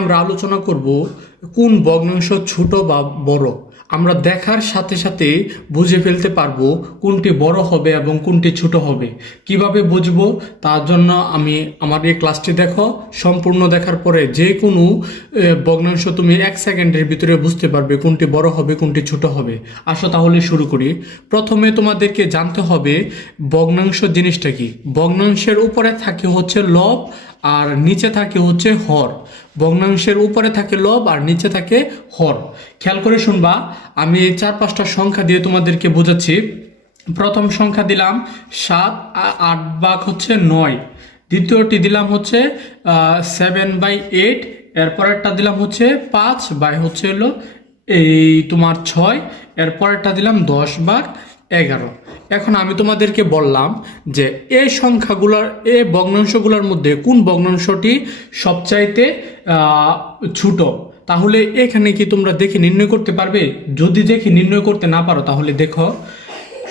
আমরা আলোচনা করব কোন ভগ্নাংশ ছোট বা বড়। আমরা দেখার সাথে সাথে বুঝে ফেলতে পারবো কোনটি বড় হবে এবং কোনটি ছোট হবে। কিভাবে বুঝবো তার জন্য আমি আমার এই ক্লাসটি দেখো, সম্পূর্ণ দেখার পরে যে কোনো ভগ্নাংশ তুমি 1 সেকেন্ডের ভিতরে বুঝতে পারবে কোনটি বড় হবে কোনটি ছোট হবে। আসো তাহলে শুরু করি। প্রথমে তোমাদেরকে জানতে হবে ভগ্নাংশ জিনিসটা কি। ভগ্নাংশের উপরে থাকে হচ্ছে লব আর নিচে থাকে হচ্ছে হর। ভগ্নাংশের উপরে থাকে লব আর নিচে থাকে হর। খেয়াল করে শুনবা, আমি এই 4-5টা সংখ্যা দিয়ে তোমাদেরকে বোঝাচ্ছি। প্রথম সংখ্যা দিলাম 7, 8 ভাগ হচ্ছে 9। দ্বিতীয়টি দিলাম হচ্ছে 7/8। এরপরেরটা দিলাম হচ্ছে 5 বাই হচ্ছে হলো এই তোমার 6। এরপরেরটা দিলাম 10/11। এখন আমি তোমাদেরকে বললাম যে এই সংখ্যাগুলোর এই ভগ্নাংশগুলোর মধ্যে কোন ভগ্নাংশটি সবচাইতে ছোট। তাহলে এখানে কি তোমরা দেখে নির্ণয় করতে পারবে? যদি দেখে নির্ণয় করতে না পারো তাহলে দেখো,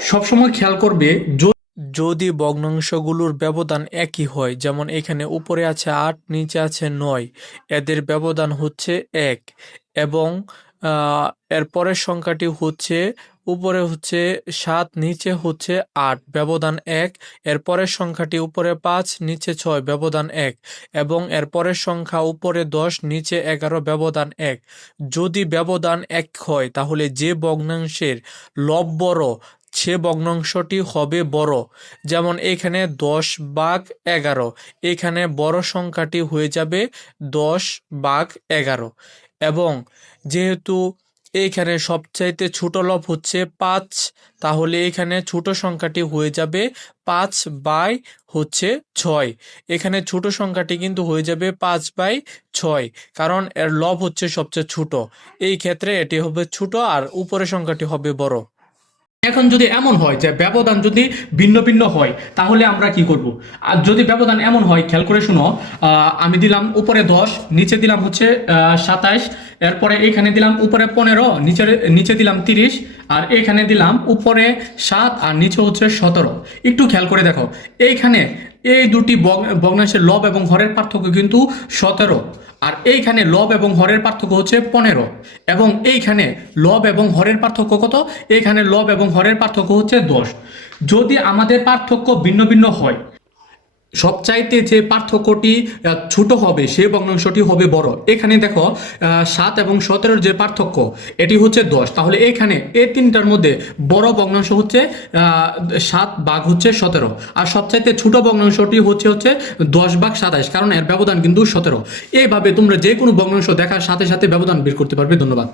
সবসময় খেয়াল করবে যদি ভগ্নাংশগুলোর ব্যবধান একই হয়, যেমন এখানে উপরে আছে 8, নিচে আছে 9, এদের ব্যবধান হচ্ছে 1, এবং এর পরের সংখ্যাটি হচ্ছে উপরে হচ্ছে 7, নিচে হচ্ছে 8, ব্যবধান 1, এর পরের সংখ্যাটি উপরে 5, নিচে 6, ব্যবধান 1, এবং এর পরের সংখ্যা উপরে 10, নিচে 11, ব্যবধান 1। যদি ব্যবধান 1 হয় তাহলে যে ভগ্নাংশের লব বড় সে ভগ্নাংশটি হবে বড়। যেমন এখানে 10/11, এখানে বড় সংখ্যাটি হয়ে যাবে 10/11। এবং যেহেতু এইখানে সবচাইতে ছোট লব হচ্ছে 5, তাহলে এখানে ছোট সংখ্যাটি হয়ে যাবে 5/6। এখানে ছোট সংখ্যাটি কিন্তু হয়ে যাবে 5/6, কারণ এর লব হচ্ছে সবচেয়ে ছোট। এই ক্ষেত্রে এটি হবে ছোট আর উপরের সংখ্যাটি হবে বড়। এখন যদি এমন হয় যে ব্যবধান যদি ভিন্ন ভিন্ন হয় তাহলে আমরা কি করব? আর যদি ব্যবধান এমন হয়, খেয়াল করে শুনো, আমি দিলাম উপরে 10, নিচে দিলাম হচ্ছে 27, এরপরে এখানে দিলাম উপরে 15, নিচে দিলাম 30, আর এখানে দিলাম উপরে 7 আর নিচে হচ্ছে 17। একটু খেয়াল করে দেখো, এইখানে এই দুটি ভগ্নাংশের লব এবং হরের পার্থক্য কিন্তু 17, আর এইখানে লব এবং হরের পার্থক্য হচ্ছে 15, এবং এইখানে লব এবং হরের পার্থক্য কত? এইখানে লব এবং হরের পার্থক্য হচ্ছে 10। যদি আমাদের পার্থক্য ভিন্ন ভিন্ন হয়, সবচাইতে যে পার্থক্যটি ছোট হবে সে ভগ্নাংশটি হবে বড়। এখানে দেখো 7 এবং 17-র যে পার্থক্য এটি হচ্ছে 10, তাহলে এখানে এই তিনটার মধ্যে বড় ভগ্নাংশ হচ্ছে 7/17, আর সবচাইতে ছোট ভগ্নাংশটি হচ্ছে 10/27, কারণ এর ব্যবধান কিন্তু 17। এইভাবে তোমরা যে কোনো ভগ্নাংশ দেখার সাথে সাথে ব্যবধান বের করতে পারবে। ধন্যবাদ।